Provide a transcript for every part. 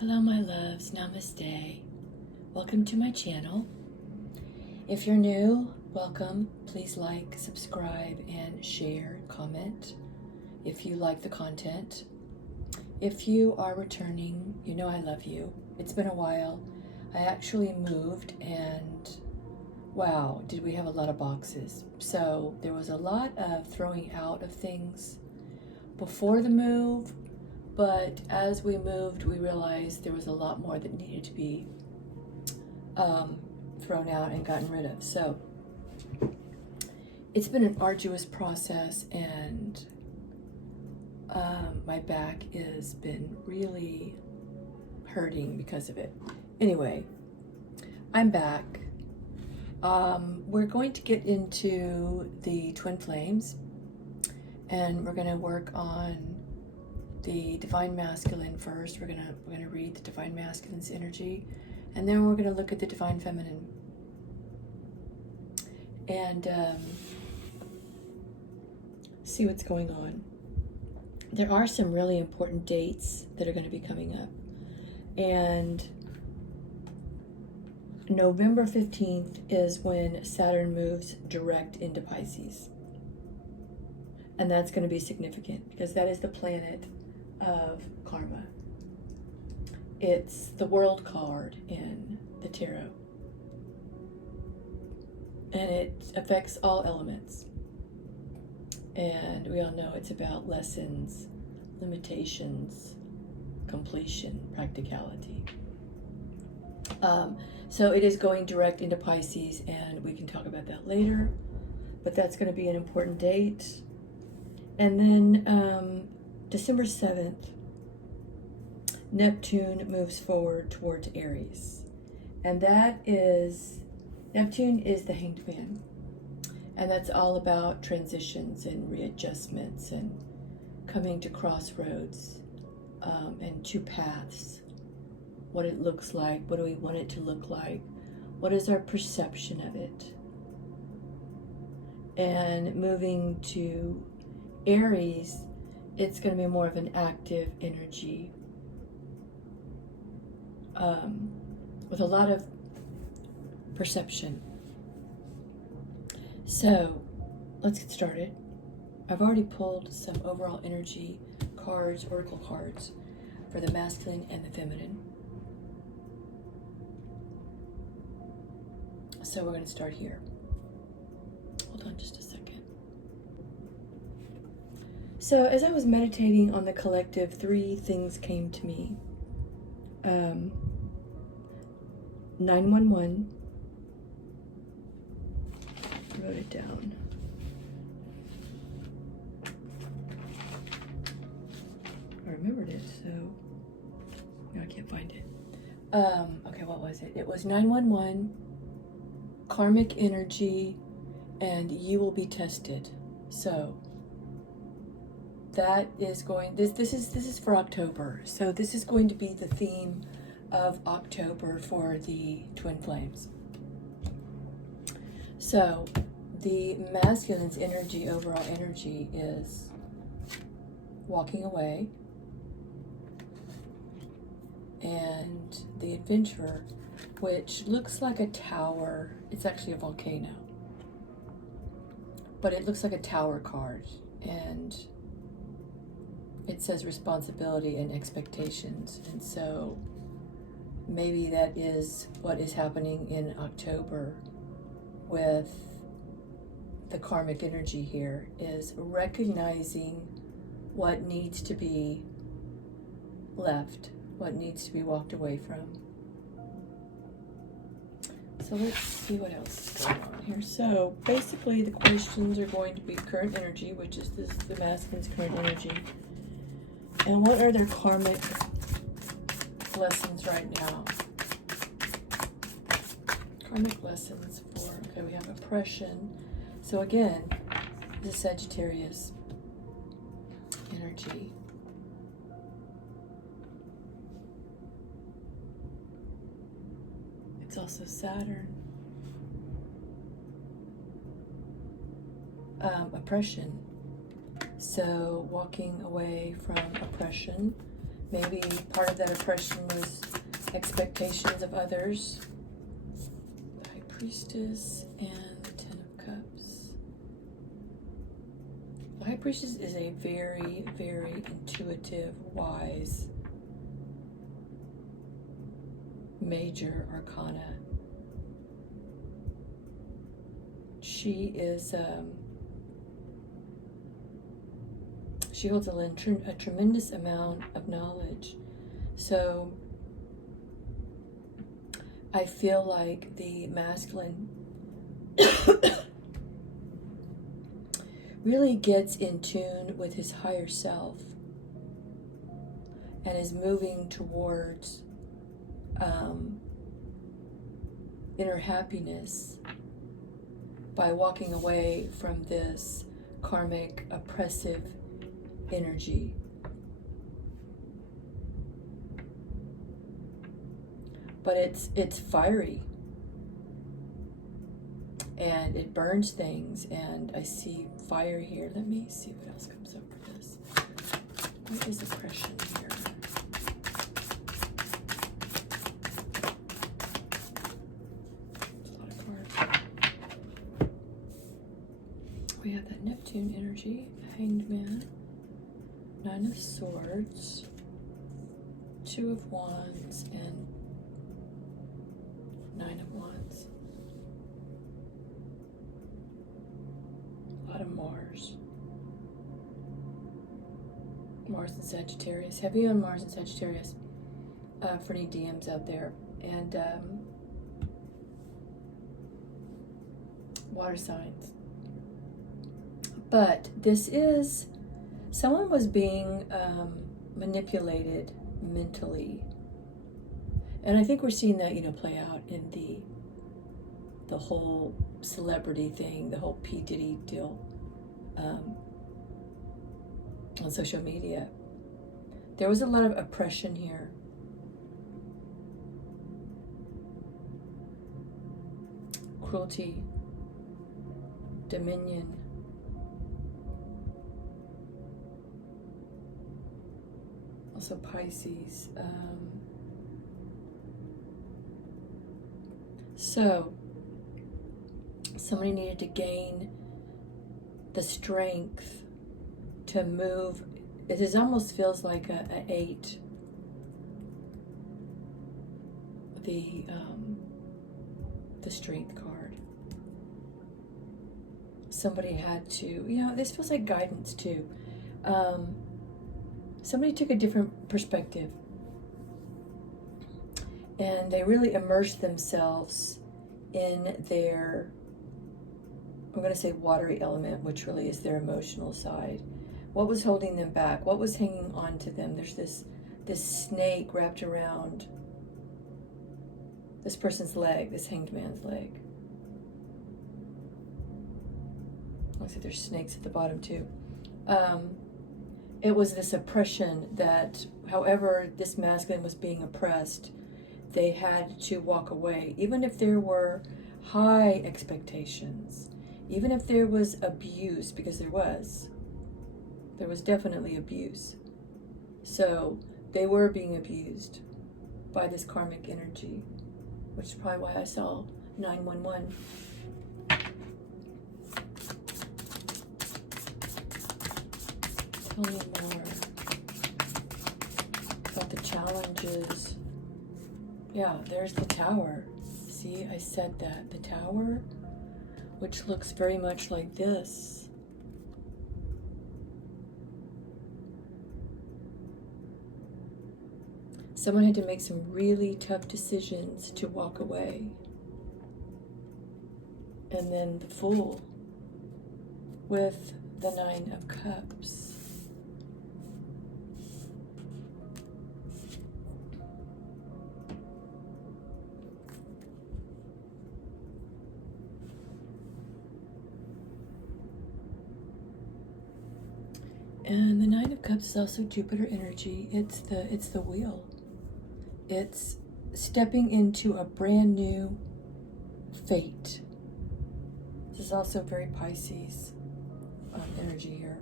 Hello my loves, namaste. Welcome to my channel. If you're new, welcome. Please like, subscribe, and share, comment if you like the content. If you are returning, you know I love you. It's been a while. I actually moved and wow, did we have a lot of boxes. So there was a lot of throwing out of things before the move. But as we moved, we realized there was a lot more that needed to be thrown out and gotten rid of. So it's been an arduous process, and my back has been really hurting because of it. Anyway, I'm back. We're going to get into the twin flames, and we're going to work on the divine masculine first. We're gonna read the divine masculine's energy, and then we're gonna look at the divine feminine. And see what's going on. There are some really important dates that are going to be coming up, and November 15th is when Saturn moves direct into Pisces, and that's going to be significant because that is the planet of karma. It's the world card in the tarot, and it affects all elements, and we all know it's about lessons, limitations, completion, practicality. So it is going direct into Pisces, and we can talk about that later, but that's going to be an important date. And then December 7th, Neptune moves forward towards Aries. And Neptune is the Hanged Man. And that's all about transitions and readjustments and coming to crossroads and two paths. What it looks like, what do we want it to look like? What is our perception of it? And moving to Aries, it's going to be more of an active energy with a lot of perception. So let's get started. I've already pulled some overall energy cards, oracle cards, for the masculine and the feminine. So we're going to start here. Hold on just a second. So as I was meditating on the collective, three things came to me. 911. I wrote it down. I remembered it, so now I can't find it. Okay, what was it? It was 911, karmic energy, and you will be tested. So that is going, this is for October. So this is going to be the theme of October for the twin flames. So the masculine's energy, overall energy, is walking away, and the adventurer, which looks like a tower. It's actually a volcano, but it looks like a tower card, and it says responsibility and expectations. And so maybe that is what is happening in October with the karmic energy here, is recognizing what needs to be left, what needs to be walked away from. So let's see what else is going on here. So basically the questions are going to be current energy, which is the masculine's current energy. And what are their karmic lessons right now? Karmic lessons for, okay, we have oppression. So again, this is Sagittarius energy. It's also Saturn. Oppression. So walking away from oppression, Maybe part of that oppression was expectations of others. The High Priestess and the Ten of Cups. The High Priestess is a very, very intuitive, wise, major arcana. She is, she holds a tremendous amount of knowledge. So I feel like the masculine really gets in tune with his higher self and is moving towards inner happiness by walking away from this karmic oppressive energy. But it's fiery and it burns things, and I see fire here. Let me see what else comes up for this. What is oppression here? There's a lot of cards. We have that Neptune energy, Hanged Man, Nine of Swords, Two of Wands, and Nine of Wands. A lot of Mars. Mars and Sagittarius. Heavy on Mars and Sagittarius for any DMs out there. And water signs. But this is, someone was being manipulated mentally. And I think we're seeing that, play out in the whole celebrity thing, the whole P. Diddy deal on social media. There was a lot of oppression here. Cruelty, dominion. Also Pisces. So, somebody needed to gain the strength to move. It almost feels like a 8. The strength card. Somebody had to, this feels like guidance too. Somebody took a different perspective and they really immersed themselves in their, I'm going to say watery element, which really is their emotional side. What was holding them back? What was hanging on to them? There's this snake wrapped around this person's leg, this hanged man's leg. Looks like there's snakes at the bottom too. It was this oppression that, however this masculine was being oppressed, they had to walk away. Even if there were high expectations, even if there was abuse, because there was definitely abuse. So they were being abused by this karmic energy, which is probably why I saw 911. Tell me more about the challenges. Yeah, there's the Tower. See, I said that. The Tower, which looks very much like this. Someone had to make some really tough decisions to walk away. And then the Fool with the Nine of Cups. And the Nine of Cups is also Jupiter energy. It's the wheel. It's stepping into a brand new fate. This is also very Pisces energy here.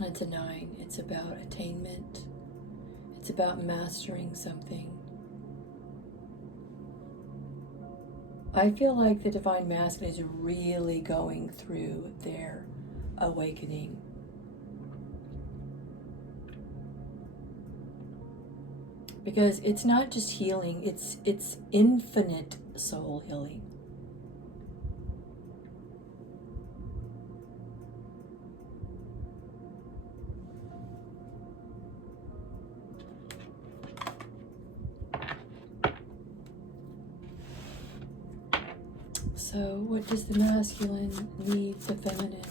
It's a 9. It's about attainment. It's about mastering something. I feel like the Divine Masculine is really going through their awakening. Because it's not just healing, it's infinite soul healing. So what does the masculine need the feminine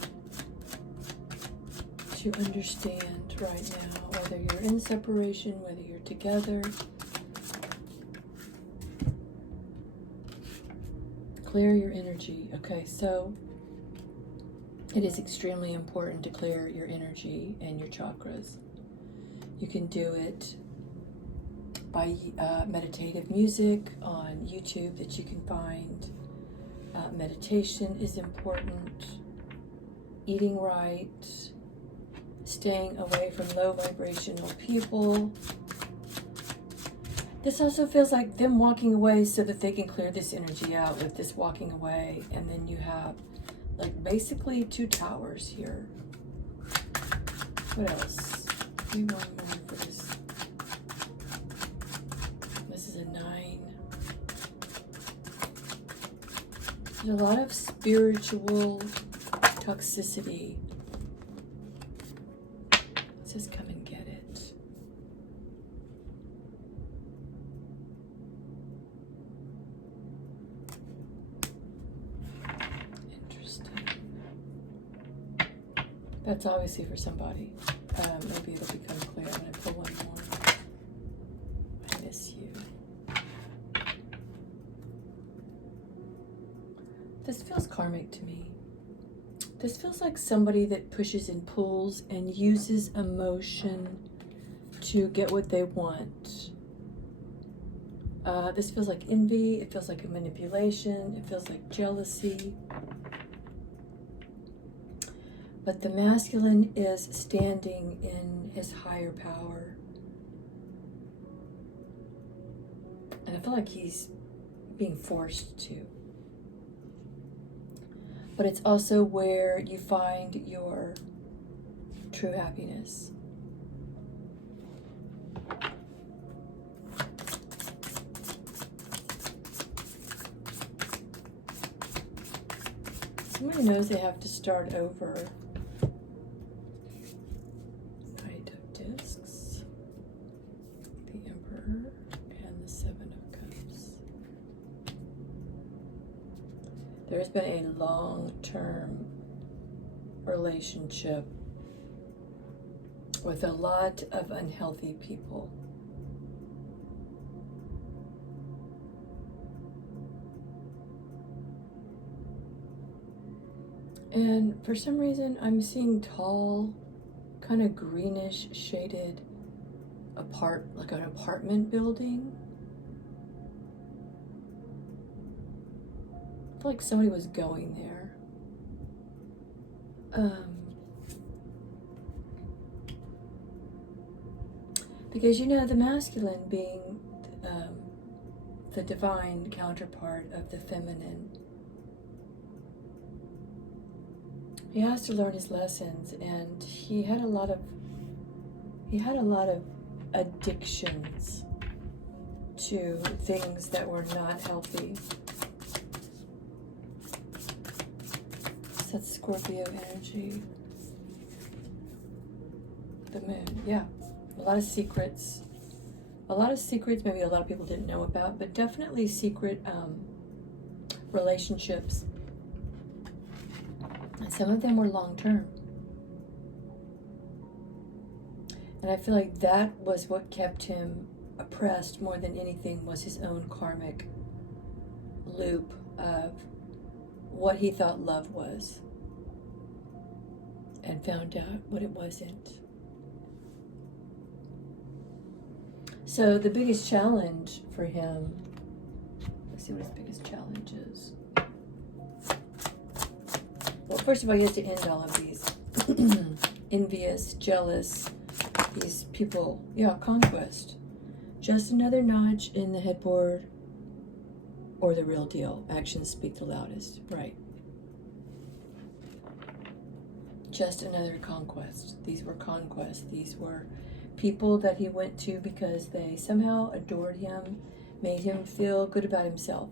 to understand right now? Whether you're in separation, whether you're together. Clear your energy. Okay, so it is extremely important to clear your energy and your chakras. You can do it by meditative music on YouTube that you can find. Meditation is important. Eating right. Staying away from low vibrational people. This also feels like them walking away so that they can clear this energy out with this walking away. And then you have like basically 2 towers here. What else? Give me one more for this. This is a 9. There's a lot of spiritual toxicity. It says come and get it. Interesting. That's obviously for somebody. Maybe it'll become clear when I pull one more. I miss you. This feels karmic to me. This feels like somebody that pushes and pulls and uses emotion to get what they want. This feels like envy. It feels like a manipulation. It feels like jealousy. But the masculine is standing in his higher power. And I feel like he's being forced to. But it's also where you find your true happiness. Somebody knows they have to start over. Knight of Discs, the Emperor, and the 7 of Cups. There's been a long-term relationship with a lot of unhealthy people. And for some reason, I'm seeing tall, kind of greenish shaded like an apartment building. I feel like somebody was going there. Because you know, the masculine being the divine counterpart of the feminine, he has to learn his lessons, and he had a lot of addictions to things that were not healthy. That's Scorpio energy. The moon, yeah. A lot of secrets. Maybe a lot of people didn't know about, but definitely secret relationships. And some of them were long-term. And I feel like that was what kept him oppressed more than anything, was his own karmic loop of what he thought love was and found out what it wasn't. So the biggest challenge for him, let's see what his biggest challenge is. Well, first of all, he has to end all of these envious, jealous, these people. Yeah, conquest. Just another notch in the headboard, or the real deal. Actions speak the loudest. Right. Just another conquest. These were conquests. These were people that he went to because they somehow adored him, made him feel good about himself.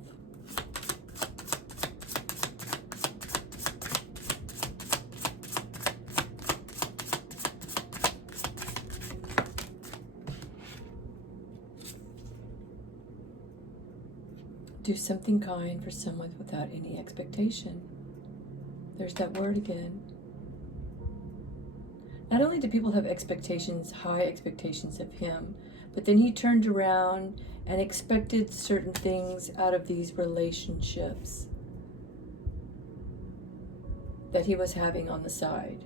Do something kind for someone without any expectation. There's that word again. Not only do people have expectations, high expectations of him, but then he turned around and expected certain things out of these relationships that he was having on the side.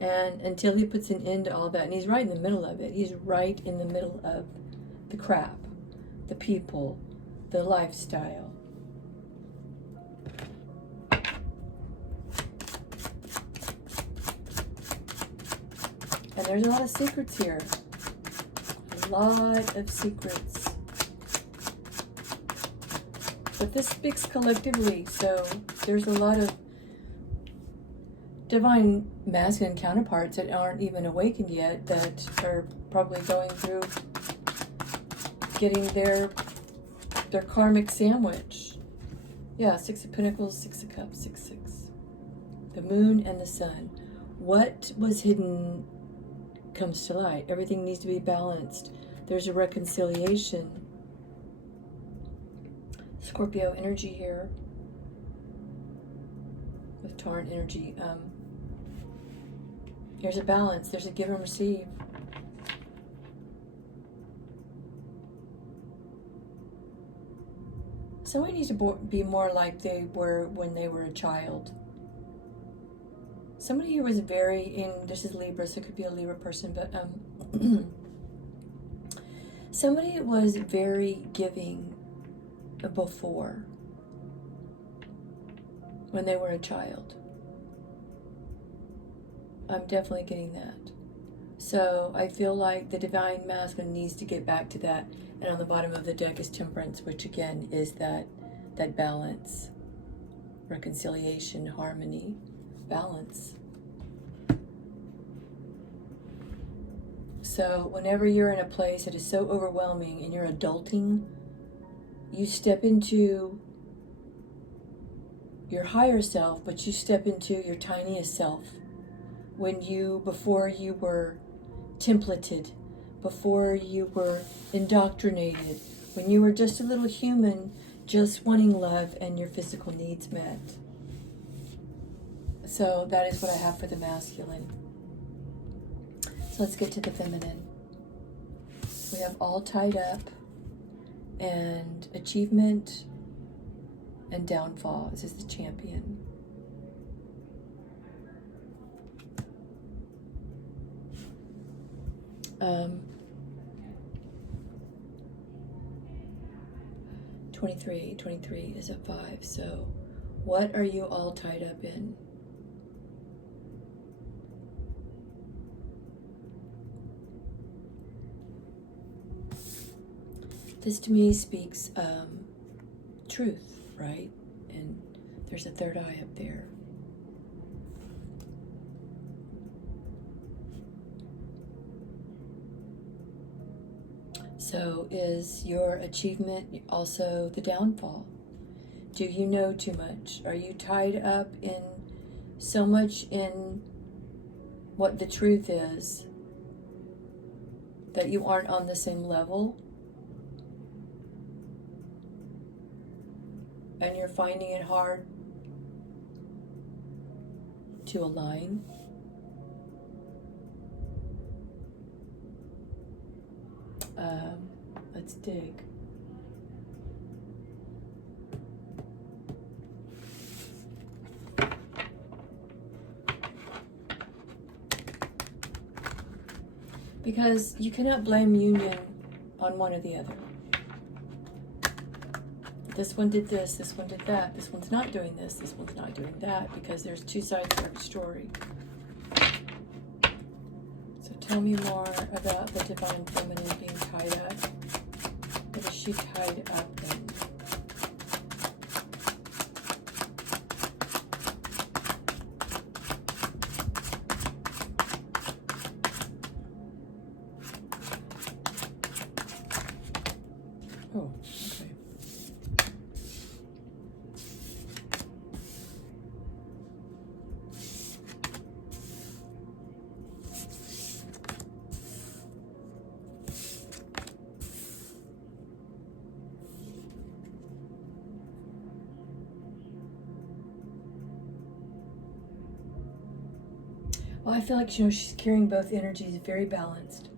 And until he puts an end to all that, and he's right in the middle of it. He's right in the middle of the crap, the people, the lifestyle. And there's a lot of secrets here. A lot of secrets. But this speaks collectively, so there's a lot of divine masculine counterparts that aren't even awakened yet, that are probably going through getting their karmic sandwich. Yeah, Six of Pentacles, Six of Cups, 6-6. The moon and the sun. What was hidden comes to light. Everything needs to be balanced. There's a reconciliation. Scorpio energy here with Tauran energy. There's a balance. There's a give and receive. Somebody needs to be more like they were when they were a child. Somebody here was this is Libra, so it could be a Libra person, but somebody was very giving before, when they were a child. I'm definitely getting that. So I feel like the divine masculine needs to get back to that. And on the bottom of the deck is Temperance, which again is that balance, reconciliation, harmony, balance. So whenever you're in a place that is so overwhelming and you're adulting, you step into your higher self, but you step into your tiniest self. Before you were templated, before you were indoctrinated, when you were just a little human, just wanting love and your physical needs met. So that is what I have for the masculine. So let's get to the feminine. We have all tied up, and achievement and downfall. This is the Champion. Um, 23 is a 5. So what are you all tied up in? This to me speaks truth, right? And there's a third eye up there. So is your achievement also the downfall? Do you know too much? Are you tied up in so much in what the truth is that you aren't on the same level? And you're finding it hard to align? Let's dig. Because you cannot blame union on one or the other. this one did this one did that, this one's not doing this one's not doing that, because there's two sides to every story. So tell me more about the divine feminine being tied up. What is she tied up in? Oh, okay. Well, I feel like, she's carrying both energies, very balanced.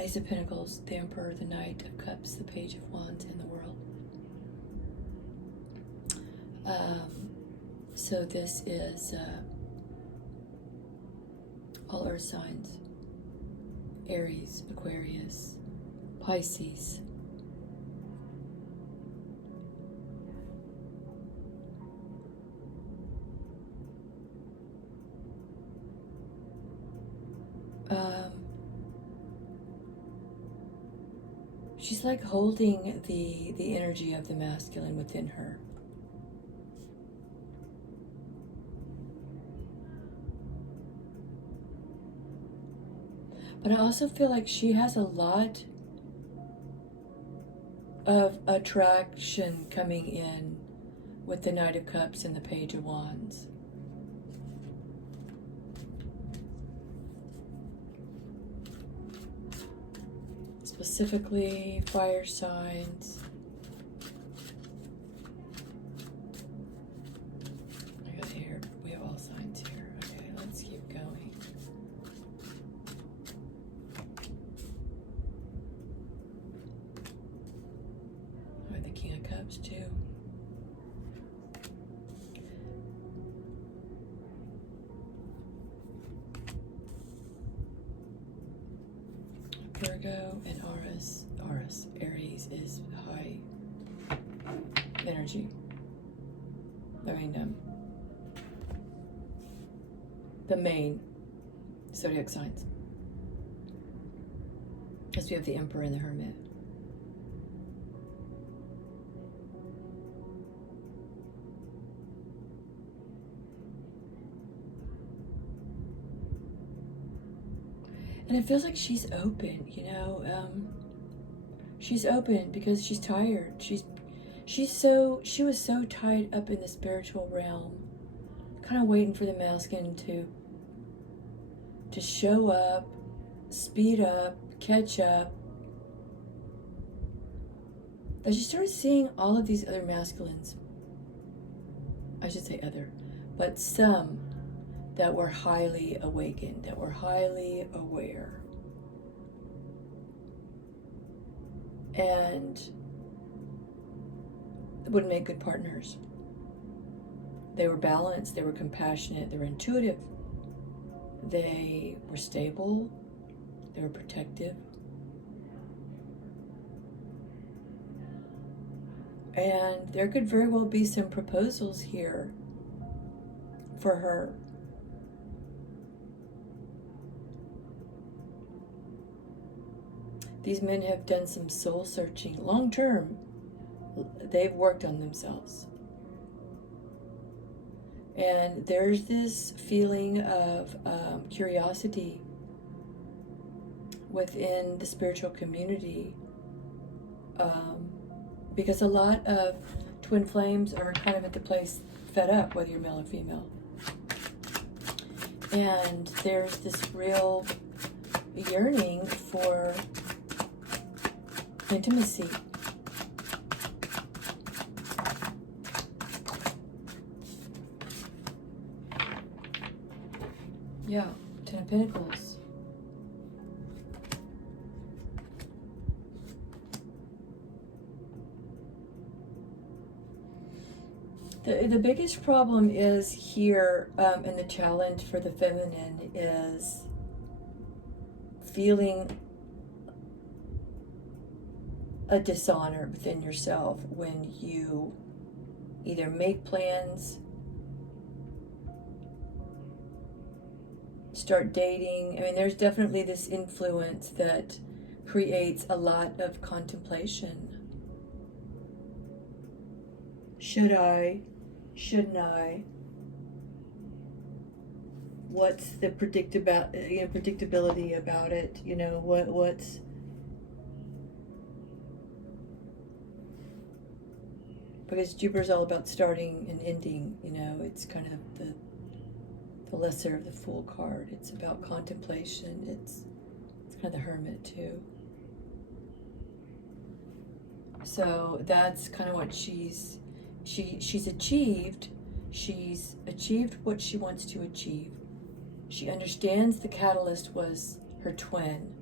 Ace of Pentacles, the Emperor, the Knight of Cups, the Page of Wands, and the World. So this is all earth signs. Aries, Aquarius, Pisces. She's like holding the energy of the masculine within her. But I also feel like she has a lot of attraction coming in with the Knight of Cups and the Page of Wands. Specifically, fire signs. I got here. We have all signs here. Okay, let's keep going. Oh, the King of Cups too. Virgo and Aries is high energy. I mean, the main zodiac signs. As we have the Emperor and the Hermit. And it feels like she's open, she's open because she's tired. She was so tied up in the spiritual realm, kind of waiting for the masculine to show up, speed up, catch up. That she started seeing all of these other masculines. I should say other, but some that were highly awakened, that were highly aware. And would make good partners. They were balanced, they were compassionate, they were intuitive, they were stable, they were protective. And there could very well be some proposals here for her. These men have done some soul searching, long term. They've worked on themselves. And there's this feeling of curiosity within the spiritual community. Because a lot of twin flames are kind of at the place fed up, whether you're male or female. And there's this real yearning for intimacy. Yeah, Ten of Pentacles. The biggest problem is here, and the challenge for the feminine is feeling a dishonor within yourself when you either make plans, start dating. I mean, there's definitely this influence that creates a lot of contemplation. Should I? Shouldn't I? What's the predictability about it? You know, what's because Jupiter's all about starting and ending. You know, it's kind of the lesser of the Fool card. It's about contemplation. It's kind of the Hermit too. So that's kind of what she's achieved. She's achieved what she wants to achieve. She understands the catalyst was her twin,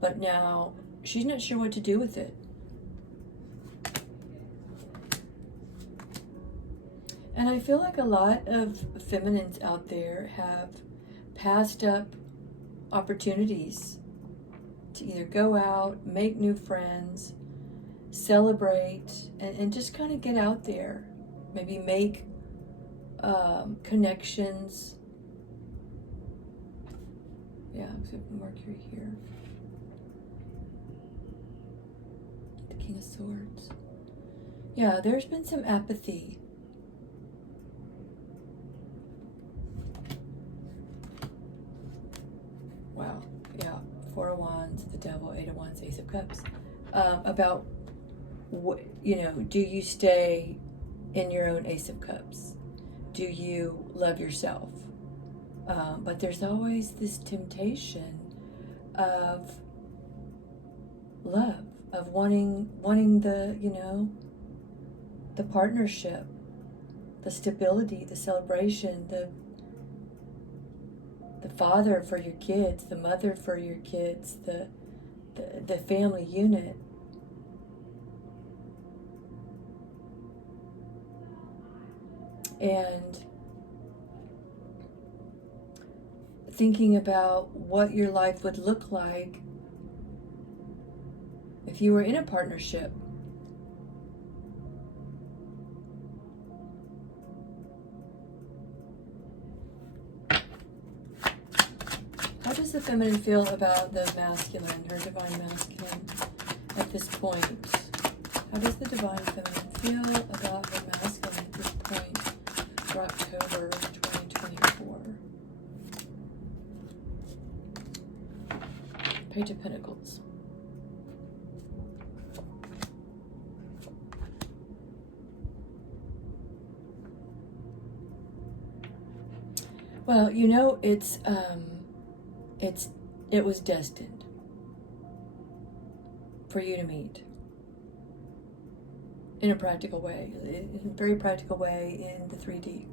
but now she's not sure what to do with it. And I feel like a lot of feminines out there have passed up opportunities to either go out, make new friends, celebrate, and just kind of get out there. Maybe make connections. Yeah, because we have Mercury here. The King of Swords. Yeah, there's been some apathy. Wow, yeah. Four of Wands, the Devil, Eight of Wands, Ace of Cups. About, you know, do you stay in your own Ace of Cups? Do you love yourself? But there's always this temptation of love, of wanting the, you know, the partnership, the stability, the celebration, the father for your kids, the mother for your kids, the family unit. And thinking about what your life would look like if you were in a partnership. How does the feminine feel about the masculine, her divine masculine, at this point? How does the divine feminine feel about her masculine at this point for October 2024? Page of Pentacles. Well, you know, it was destined for you to meet in a practical way, in a very practical way in the 3D.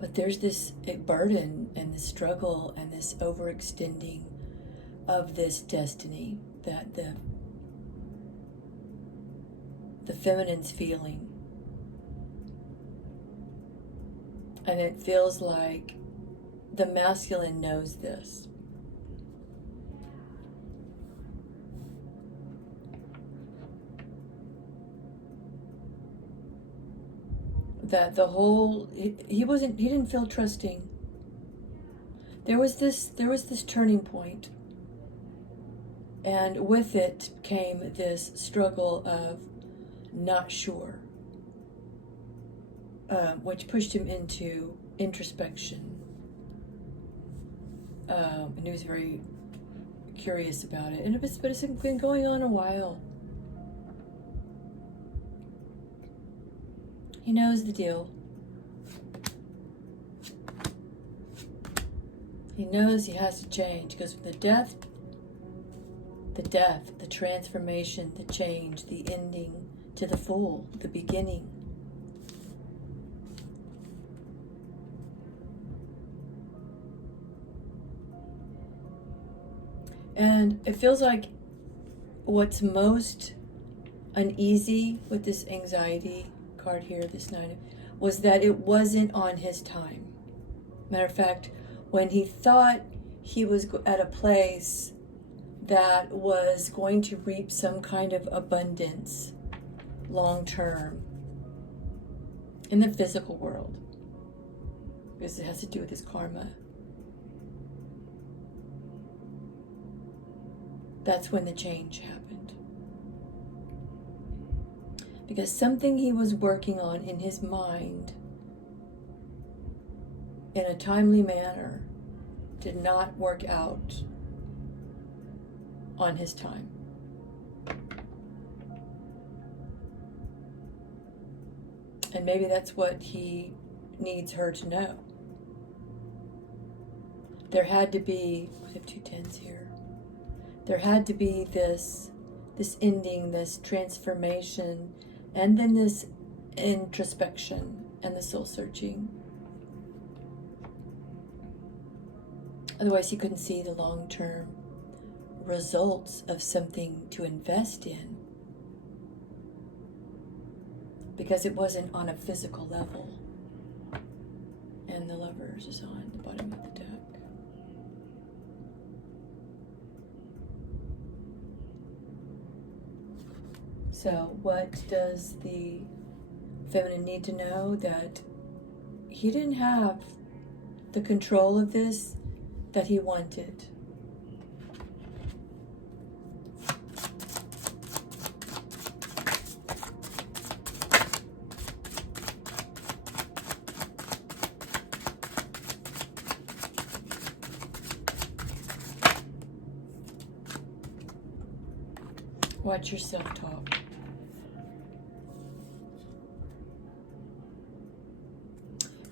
But there's this burden and this struggle and this overextending of this destiny that the feminine's feeling. And it feels like the masculine knows this. That the whole, he didn't feel trusting. There was this turning point. And with it came this struggle of not sure, which pushed him into introspection. And he was very curious about it. But it's been going on a while. He knows the deal. He knows he has to change, because the death, the transformation, the change, the ending to the Fool, the beginning. And it feels like what's most uneasy with this anxiety card here, this 9, was that it wasn't on his time. Matter of fact, when he thought he was at a place that was going to reap some kind of abundance long term in the physical world, because it has to do with his karma. That's when the change happened. Because something he was working on in his mind in a timely manner did not work out on his time. And maybe that's what he needs her to know. There had to be, I have 2 10s here. There had to be this ending, this transformation, and then this introspection and the soul searching. Otherwise, he couldn't see the long-term results of something to invest in, because it wasn't on a physical level. And the Lovers is on the bottom of the deck. So what does the feminine need to know? That he didn't have the control of this that he wanted. Watch your self-talk.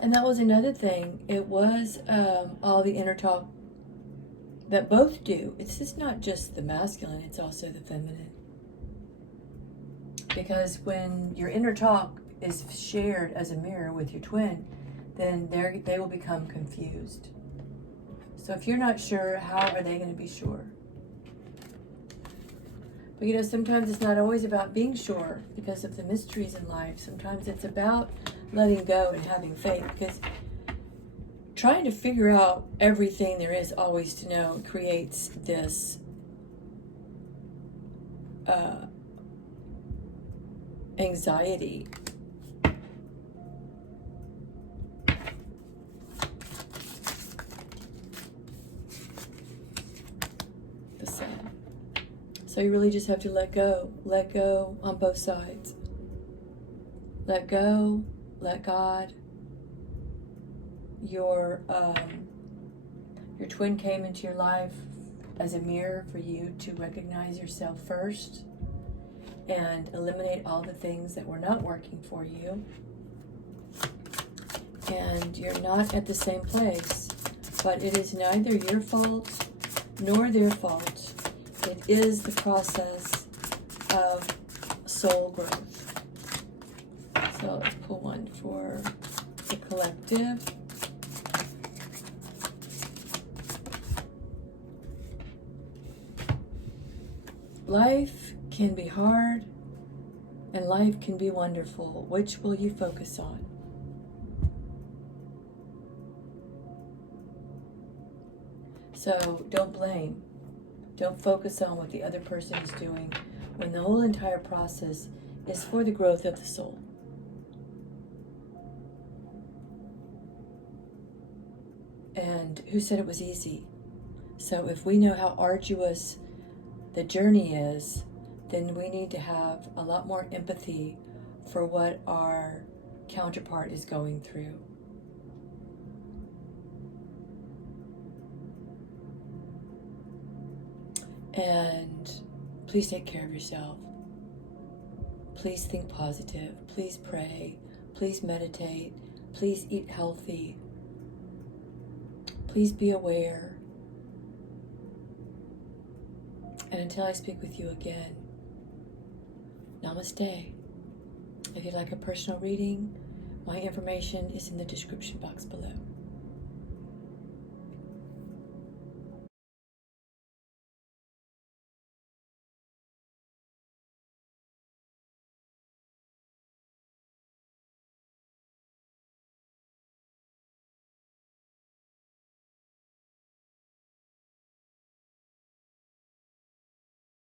And that was another thing. It was all the inner talk that both do. It's just not just the masculine, it's also the feminine. Because when your inner talk is shared as a mirror with your twin, then they will become confused. So if you're not sure, how are they going to be sure? But you know, sometimes it's not always about being sure because of the mysteries in life. Sometimes it's about letting go and having faith, because trying to figure out everything there is always to know creates this anxiety. The Sun. So you really just have to let go on both sides. Let go, let God. Your twin came into your life as a mirror for you to recognize yourself first and eliminate all the things that were not working for you. And you're not at the same place, but it is neither your fault nor their fault. It is the process of soul growth. So let's pull one for the collective. Life can be hard and life can be wonderful. Which will you focus on? So don't blame. Don't focus on what the other person is doing when the whole entire process is for the growth of the soul. And who said it was easy? So if we know how arduous the journey is, then we need to have a lot more empathy for what our counterpart is going through. And please take care of yourself. Please think positive. Please pray. Please meditate. Please eat healthy. Please be aware. And until I speak with you again, namaste. If you'd like a personal reading, my information is in the description box below.